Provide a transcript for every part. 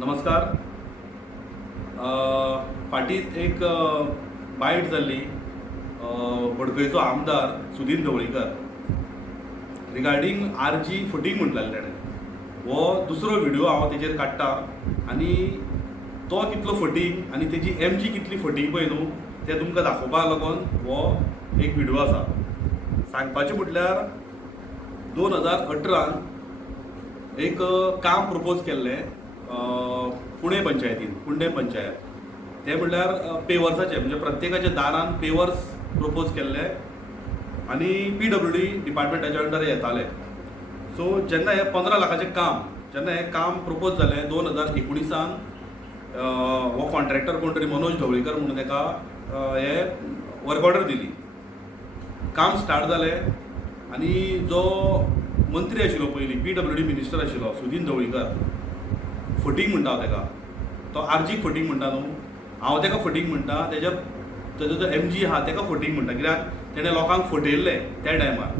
नमस्कार. फाटीत एक बायट जाल्ली बडकयचो आमदार सुदीन ढवळीकर रिगार्डींग RG फटींग म्हणटाले ताणें. हो दुसरो व्हिडिओ हांव तेजेर काडटा आनी तो कितलो फटींग आनी तेजी MG कितली फटींग पळय न्हू तें तुमकां दाखोवपाक लागून हो एक व्हिडिओ आसा. सांगपाचें म्हटल्यार 2018 एक काम प्रपोज केल्लें पुणे पंचायतीन, कुंडे पंचायत. ते म्हणल्यार पेवर्साचे, म्हणजे प्रत्येकाच्या दारान पेवर्स प्रपोज केल्ले आनी PWD डिपार्टमेंटाच्या अंडर येताले. सो जेन्ना हे 15 लाखाचें काम, जेन्ना हें काम प्रपोज जालें 2019 हो कॉन्ट्रॅक्टर कोण तरी मनोज ढवळीकर म्हणून ताका हे वर्क ऑर्डर दिली. काम स्टार्ट जालें आनी जो मंत्री आशिल्लो पयलीं PWD मिनिस्टर आशिल्लो सुदीन ढवळीकर, फटींग म्हणटा हांव ताका, तो RG फटींग म्हणटा न्हू, हांव ताका फटींग म्हणटा. तेजो जो MG आहा ताका फटींग म्हणटा, कित्याक तेणें लोकांक फटयल्ले त्या टायमार.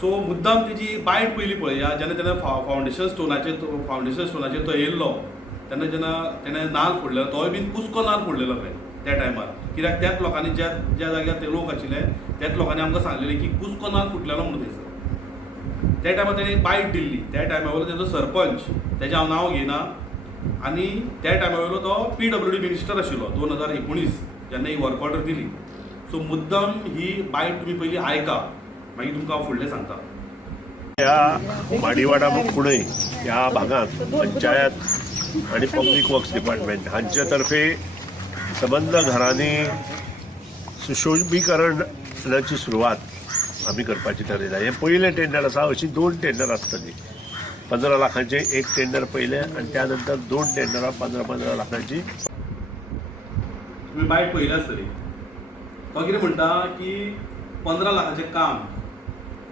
सो मुद्दाम तेजी बायट पयली पळया. जेन्ना तेणें फावंडेशन स्टोनाचेर तो येयल्लो जेन्ना तेणें नाल्ल फोडलेलो, तोय बीन कुस्को नाल्ल फोडलेलो पळय त्या टायमार. कित्याक त्याच लोकांनी ज्या जाग्यार ते लोक आशिल्ले त्याच लोकांनी आमकां सांगलेलें की कुस्को नाल्ल फुटलेलो म्हणून थंयसर. त्या टायमार तेणें एक बायट दिल्ली. त्या टायमा वयलो तेजो सरपंच, तेजें हांव नांव घेयना, आनी त्या टायमा वयलो तो PWD मिनिस्टर आशिल्लो 2019 जेन्ना ही वर्क ऑर्डर दिली. सो मुद्दम ही बायट तुमी पयलीं आयका, मागीर तुमकां हांव फुडलें सांगता. ह्या माडीवाडा पुणे ह्या भागात पंचायत आणि पब्लिक वर्क्स डिपार्टमेंट हांचे तर्फे संबंध घरांनी सुशोभीकरणाची सुरवात आम्ही करपाची थारायला. हे पयलें टेंडर आसा. अशी 2 टेंडर आसतली. 15 लाखांचे एक टेंडर पयलें आनी त्यानंतर 2 टेंडरां 15 लाखांची. तुम्ही बायट पयली आसतली. तो कितें म्हणटा की 15 लाखाचें काम,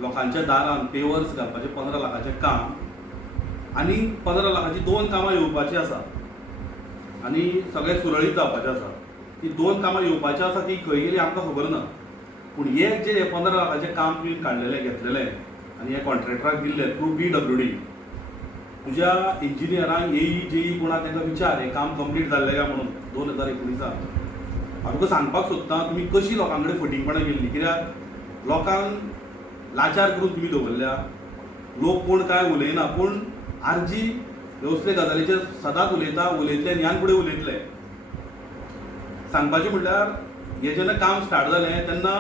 लोकांच्या दारान पेवर्स घालपाचें 15 लाखाचें काम, आनी 15 लाखाची 2 कामां येवपाची आसा आनी सगळें सुरळीत जावपाचें आसा. ती 2 कामां येवपाची आसा ती खंय गेली आमकां खबर ना. पूण एक जे 15 लाखाचें काम तुवें काडलेलें घेतलेलें आनी हे कॉन्ट्रॅक्टराक दिल्लें थ्रू PWD, तुज्या इंजिनियरांक JE कोणा तांकां विचार हें काम कंप्लीट जाल्लें काय म्हणून 2019. हांव तुका सांगपाक सोदतां तुमी कशी लोकां कडेन फटींगपणां केल्ली. कित्याक लोकांक लाचार करून तुमी दवरल्या. लोक कोण काय उलयना, पूण RG ह्यो असले गजालीचेर सदांच उलयतले आनी ह्यान फुडें उलयतले. सांगपाचें म्हटल्यार हे जेन्ना काम स्टार्ट जालें तेन्ना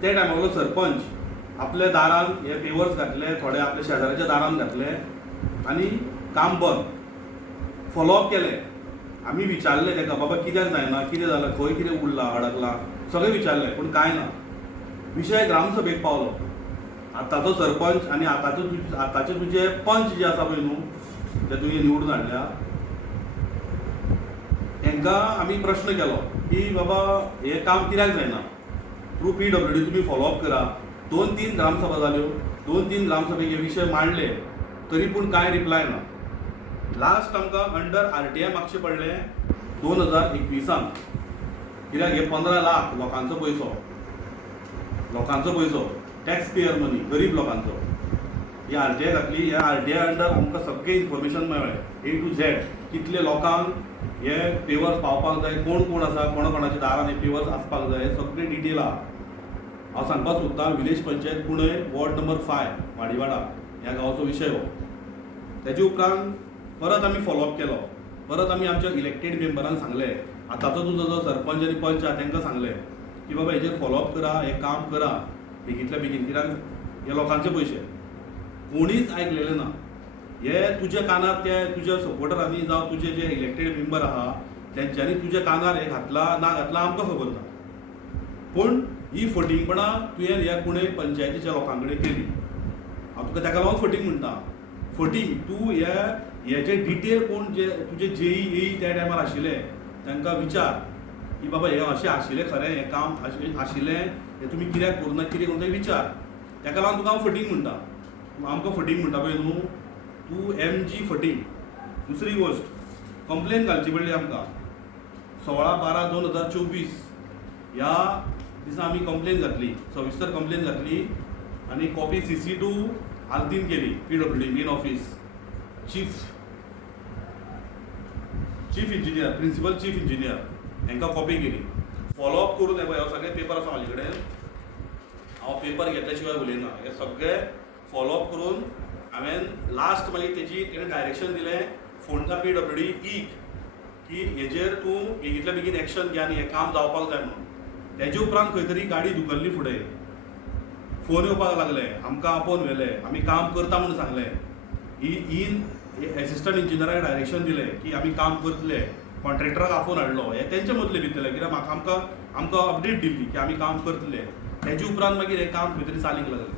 त्या टायमावयलो सरपंच आपल्या दारान हे पेवर्स घातले, थोडे आपल्या शेजाऱ्याच्या दारान घातले आनी काम बंद. फॉलोअप केलें. आमी विचारलें ताका, बाबा कित्याक जायना, कितें जालें, खंय कितें उरलां, अडकलां, सगळें विचारलें, पूण कांय ना. विशय ग्रामसभेक पावलो. आतांचो सरपंच आनी आतांचे तुजे पंच जे आसा पळय न्हू, ते तुवें निवडून हाडल्या, हांकां आमी प्रश्न केलो की बाबा हें काम कित्याक जायना. थ्रू PWD तुमी फॉलोअप करा. 2-3 ग्रामसभा जाल्यो. 2-3 ग्रामसभेक हे विशय मांडले, तरी पूण कांय रिप्लाय ना. लास्ट आमकां अंडर RTI मागचें पडलें 2021. कित्याक हे 15 लाख लोकांचो पैसो, टॅक्स पेयर मनी, गरीब लोकांचो. ही RTI घातली. ह्या RTI अंडर आमकां सगळें इन्फॉर्मेशन मेळ्ळें A to Z. कितले लोकांक हे पेवर्स पावपाक जाय, कोण आसा, कोणाच्या दारान हे पेवर्स आसपाक जाय, सगळें डिटेल आहा. हांव सांगपाक सोदतां village panchayat Pune ward number 5 Madiwada ह्या गांवचो विशय हो. तेजे उपरांत परत आमी फॉलोअप केलो. परत आमी आमच्या इलेक्टेड मेंबरांक सांगलें, आतांचो तुजो जो सरपंच आनी पंच आहा तांकां सांगलें की बाबा हेजेर फॉलोअप करा, हें काम करा बेगींतल्या बेगीन, कित्याक हे लोकांचे पयशे. कोणीच आयकलेलें ना. हे तुज्या कानार ते तुज्या सपोर्टरांनी जावं तुजे जे इलेक्टेड मेंबर आहा तेंच्यांनी तुज्या कानार हे घातला ना घातला आमकां खबर ना. पूण ही फटींगपणां तुवें ह्या पुणे पंचायतीच्या लोकां कडेन केली. हांव तुका ताका लागून फटींग म्हणटा. फटींग तूं हेजे डिटेल कोण जे तुजे JE त्या टायमार आशिल्ले तांकां विचार की बाबा हें अशें आशिल्लें खरें, हें काम आशिल्लें, हें तुमी कित्याक करूना, कितें करून तें विचार. ताका लागून तुका हांव फटींग म्हणटा. आमकां फटींग म्हणटा पळय न्हू, तूं MG फटींग. दुसरी गोश्ट, कंप्लेन घालची पडली आमकां. 16/12/2024 ह्या दिसा आमी कंप्लेन घातली, सविस्तर कंप्लेन घातली आनी कॉपी CC टू आल्तीन केली PWD main office chief chief engineer, principal chief engineer हांकां कॉपी केली. फॉलोअप करून हे सगळे पेपर आसा म्हाजे कडेन, हांव पेपर घेतल्या शिवाय उलयना. हे सगळे फॉलोअप करून हांवें लास्ट मागीर तेणें डायरेक्शन दिलें फोंडा PWD ईक की हेजेर तूं बेगींतल्या बेगीन एक्शन घे आनी हें काम जावपाक जाय म्हणून. तेजे उपरांत खंय तरी गाडी धुकल्ली फुडें. फोन येवपाक लागले, आमकां आपोवन व्हेले, आमी काम करता म्हणून सांगलें. ईन एसिस्टंट इंजिनियराक डायरेक्शन दिलें की आमी काम करतले. कॉन्ट्रॅक्टराक आपोवन हाडलो. हें तेंचे मदलें भितरलें कित्याक आमकां अपडेट दिल्ली की आमी काम करतले. तेजे उपरांत मागीर हें काम खंय तरी चालीक लागलें.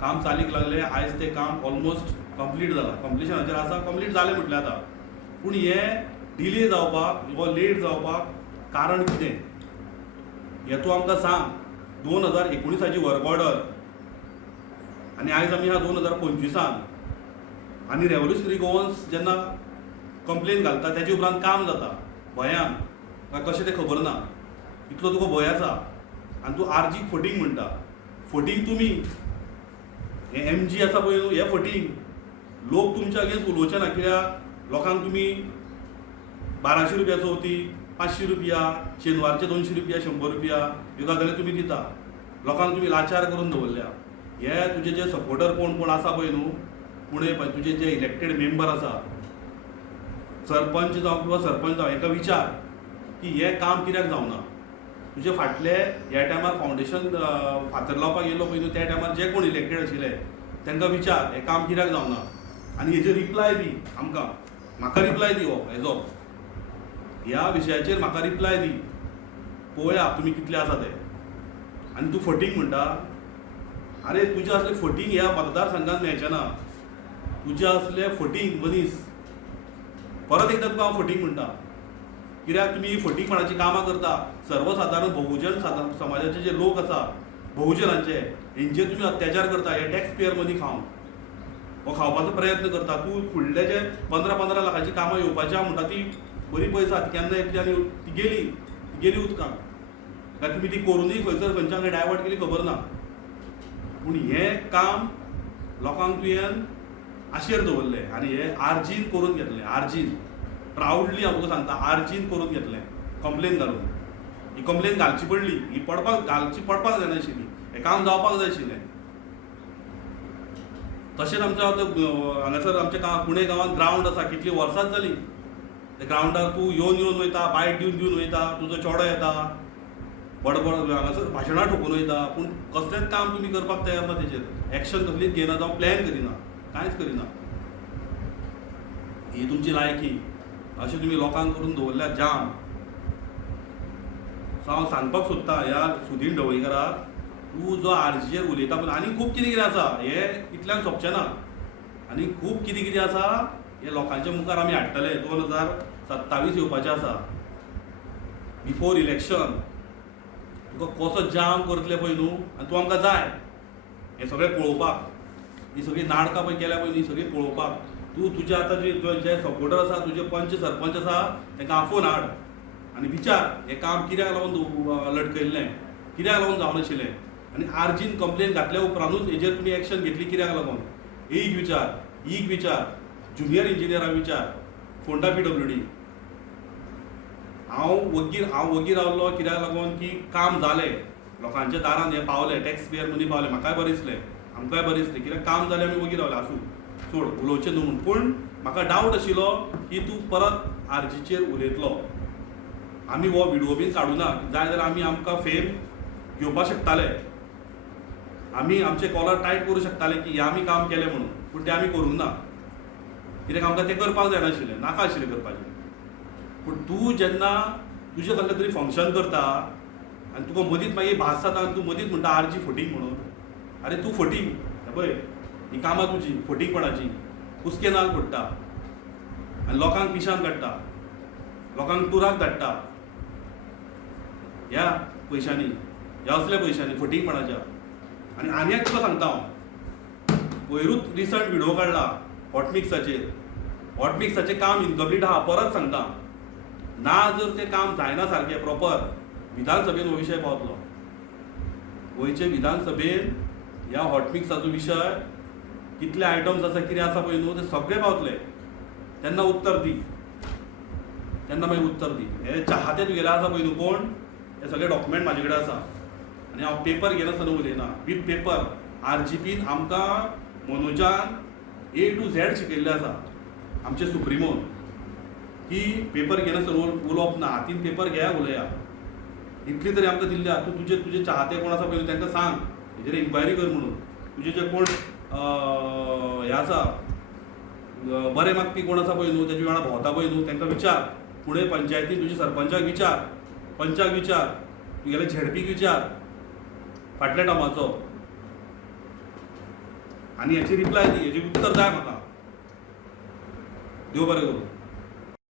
काम चालीक लागलें. आयज तें काम ऑलमोस्ट कंप्लीट जालां. कंप्लिशनाचेर आसा. कंप्लीट जालें म्हटलें आतां. पूण हें डिले जावपाक वो लेट जावपाक कारण कितें हें तूं आमकां सांग. 2019ची वर्क ऑर्डर आनी आयज आमी ह्या 2025 आनी रेव्होल्युशनरी गोवन्स जेन्ना कंप्लेन घालता तेजे उपरांत काम जाता भंयान काय कशें तें खबर ना. इतलो तुका भंय आसा आनी तूं आरजीक फटींग म्हणटा. फटींग तुमी हें MG आसा पळय न्हू हें फटींग. लोक तुमच्या अगेन्स्ट उलोवचे ना कित्याक लोकांक तुमी 1200 रुपया चवथी, 500 रुपया, शेनवारचे 200 रुपया, 100 रुपया ह्यो गजाली तुमी दिता. लोकांक तुमी लाचार करून दवरल्या. हे तुजे जे सपोर्टर कोण आसा पळय न्हू पुणे पळय तुजे जे इलेक्टेड मेंबर आसा सरपंच जावं किंवा सरपंच जावं हेका विचार की हें काम कित्याक जावना. तुजे फाटले ह्या टायमार फावंडेशन फातर लावपाक येयलो पळय न्हू त्या टायमार जे कोण इलेक्टेड आशिल्ले तांकां विचार हें काम कित्याक जावना आनी हेजेर रिप्लाय दी आमकां. म्हाका रिप्लाय दी हो हेजो ह्या विशयाचेर म्हाका रिप्लाय दी. पळोवया तुमी कितले आसा ते. आनी तूं फटींग म्हणटा. अरे तुजे असले फटींग ह्या मतदारसंघात मेळचे ना. तुजे असले फटींग मनीस परत एकदा तुका हांव फटींग म्हणटा. कित्याक तुमी फटींगपणाची कामां करता. सर्वसाधारण बहुजन समाजाचे जे लोक आसा बहुजनांचे हेंचेर तुमी अत्याचार करता. हे टॅक्स पेयर मनी खावन हो खावपाचो प्रयत्न करता. तूं फुडले जे 15 लाखाची कामां येवपाची आहा म्हणटा ती बरी पयसा केन्ना येतली आनी ती गेली उदकांत. काय तुमी ती करूनय खंयसर खंयच्या खंय डायवर्ट केली खबर ना. पूण हें काम लोकांक तुवें आशेर दवरलें आनी हें आर्जीन करून घेतलें. आर्जीन प्राउडली हांव तुका सांगता आर्जीन करून घेतलें कंप्लेन घालून. ही कंप्लेन घालची पडली. ही पडपाक जाय नाशिल्ली. हें काम जावपाक जाय आशिल्लें. तशेंच आमच्या हांगासर आमच्या पुणे गांवांत ग्रावंड आसा. कितलीं वर्सांच जालीं. त्या ग्रावंडार तूं येवन वयता, बायट दिवन वयता, तुजो चेडो येता, बडबड हांगासर भाशणां ठोकून वयता. पूण कसलेंच काम तुमी करपाक तयार ना. तेजेर एक्शन कसलीच घेयना जावं प्लॅन करिना. कांयच करिना. ही तुमची लायकी. अशें तुमी लोकांक करून दवरल्या जाम. सो हांव सांगपाक सोदतां ह्या सुदीन ढवळीकाराक तूं जो आरजीचेर उलयता पळय आनी खूब कितें आसा हें इतल्यान सोंपचें ना. आनी खूब कितें आसा हे लोकांच्या मुखार आमी हाडटले. 2027 येवपाचें आसा. बिफोर इलेक्शन तुका कसो जाम करतले पळय न्हू आनी तूं आमकां जाय हें सगळें पळोवपाक. ही सगळी नाटकां पळय केल्या पळय न्ही सगळी पळोवपाक. तूं तुजे आतां जे सपोर्टर आसा तुजे पंच सरपंच आसा तांकां आफोवन हाड आनी विचार हें काम कित्याक लागून लटकयल्लें, कित्याक लागून जावनाशिल्लें. आनी आर्जीन कंप्लेन घातल्या उपरांतूच हेजेर तुमी एक्शन घेतली कित्याक लागून. ईग विचार ज्युनियर इंजिनियराक विचार फोंडा PWD. हांव वगीर रावलो कित्याक लागून की काम जालें लोकांच्या दारान हें पावलें. टॅक्स पेयर मनी पावलें. म्हाकाय बरें दिसलें आमकांय बरें दिसलें कित्याक काम जालें आमी वगीर रावले. आसूं सोड उलोवचें न्हू म्हणून. पूण म्हाका डावट आशिल्लो की तूं परत आरजीचेर उलयतलो. आमी हो व्हिडिओ बीन काडूना. जाय जाल्यार आमी आमकां फेम घेवपाक शकताले. आमी आमचे कॉलर टायट करूं शकताले की हें आमी काम केलें म्हणून. पूण तें आमी करूंक ना. कित्याक आमकां तें करपाक जाय नाशिल्लें. नाका आशिल्लें करपाचें. पूण तूं जेन्ना तुजें कसलें तरी फंक्शन करता आनी तुका मदींच मागीर भास जाता आनी तूं मदींच म्हणटा आरजी फटींग म्हणून. अरे तूं फटींग पळय ही कामां तुजी फटींगपणाची. कुस्के नाल फोडटा आनी लोकांक पिशान काडटा. लोकांक टुराक धाडटा ह्या पयशांनी, ह्या असल्या पयशांनी फटींगपणाच्या. आनी एक तुका सांगता हांव वयरूच रिसंट व्हिडिओ काडला हॉटमिक्साचेर. हॉटमिक्साचें काम इनकम्प्लीट आहा. परत सांगता ना जर तें काम जायना सारकें प्रॉपर विधानसभेन हो विशय पावतलो. गोंयचे विधानसभेन ह्या हॉटमिक्साचो विशय कितले आयटम्स आसा कितें आसा पळय न्हू ते सगळे पावतले. तेन्ना उत्तर दी. तेन्ना मागीर उत्तर दी. हे चाहते तुगेले आसा पळय न्हू कोण, हे सगळे डॉक्युमेंट म्हाजे कडेन आसा आनी हांव पेपर घेनासतना उलयना. विथ पेपर RGPन आमकां मनोजान A to Z शिकयल्लें आसा, आमचे सुप्रिमोन, की पेपर घेनासतना उलोवप ना, हातीन पेपर घेया उलया. इतली तरी आमकां दिल्ली आहा. तूं तुजे चाहते कोण आसा पळय तांकां सांग हेजेर इन्क्वायरी कर म्हणून. तुजे जे कोण हे आसा बरे मागपी कोण आसा पळय न्हू, तेजे वांगडा भोंवता पळय न्हू, तांकां विचार. पुणे पंचायतीन तुज्या सरपंचाक विचार, पंचाक विचार, तुगेले झेडपीक विचार फाटल्या टर्माचो, आनी हेची रिप्लाय दी, हेजें उत्तर जाय म्हाका. देव बरें करूं.